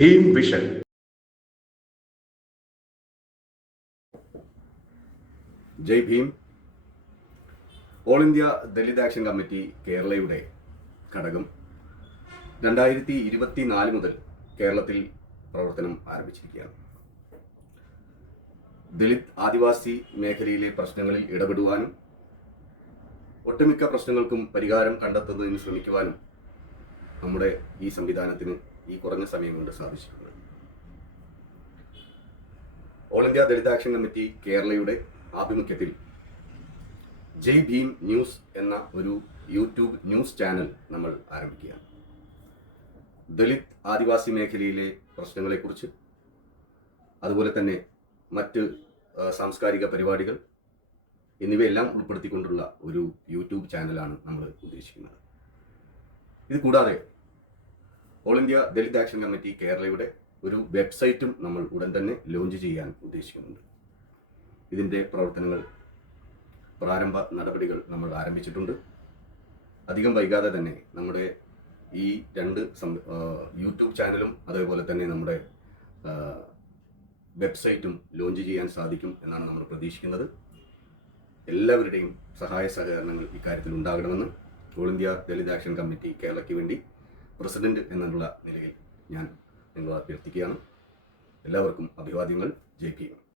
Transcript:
Team vision. Jai Bhim. All India Dalit action committee കേരളയുടെ ഘടകം 2024 മുതൽ കേരളത്തിൽ പ്രവർത്തനം ആരംഭിച്ചിരിക്കുകയാണ്. ദലിത് ആദിവാസി മേഖലയിലെ പ്രശ്നങ്ങളിൽ ഇടപെടുവാനും ഒട്ടുമിക്ക പ്രശ്നങ്ങൾക്കും പരിഹാരം കണ്ടെത്തുന്നതിന് ശ്രമിക്കുവാനും നമ്മുടെ ഈ സംവിധാനത്തിന് ഈ കുറഞ്ഞ സമയം കൊണ്ട് സാധിച്ചിട്ടുണ്ട്. All India Dalit action committee കേരളയുടെ ആഭിമുഖ്യത്തിൽ ജയ് ഭീം ന്യൂസ് എന്ന ഒരു യൂട്യൂബ് ന്യൂസ് ചാനൽ നമ്മൾ ആരംഭിക്കുകയാണ്. ദലിത് ആദിവാസി മേഖലയിലെ പ്രശ്നങ്ങളെക്കുറിച്ച്, അതുപോലെ തന്നെ മറ്റ് സാംസ്കാരിക പരിപാടികൾ എന്നിവയെല്ലാം ഉൾപ്പെടുത്തിക്കൊണ്ടുള്ള ഒരു യൂട്യൂബ് ചാനലാണ് നമ്മൾ ഉദ്ദേശിക്കുന്നത്. ഇത് കൂടാതെ all India Dalit action committee കേരളയുടെ ഒരു വെബ്സൈറ്റും നമ്മൾ ഉടൻ തന്നെ ലോഞ്ച് ചെയ്യാൻ ഉദ്ദേശിക്കുന്നുണ്ട്. ഇതിൻ്റെ പ്രവർത്തനങ്ങൾ, പ്രാരംഭ നടപടികൾ നമ്മൾ ആരംഭിച്ചിട്ടുണ്ട്. അധികം വൈകാതെ തന്നെ നമ്മുടെ ഈ രണ്ട് യൂട്യൂബ് ചാനലും അതേപോലെ തന്നെ നമ്മുടെ വെബ്സൈറ്റും ലോഞ്ച് ചെയ്യാൻ സാധിക്കും എന്നാണ് നമ്മൾ പ്രതീക്ഷിക്കുന്നത്. എല്ലാവരുടെയും സഹായ സഹകരണങ്ങൾ ഇക്കാര്യത്തിൽ ഉണ്ടാകണമെന്ന് all India Dalit action committee കേരളയ്ക്ക് വേണ്ടി പ്രസിഡന്റ് എന്നുള്ള നിലയിൽ ഞാൻ നിങ്ങളോട് അഭ്യർത്ഥിക്കുകയാണ്. എല്ലാവർക്കും അഭിവാദ്യങ്ങൾ. ജയ് ഭീം.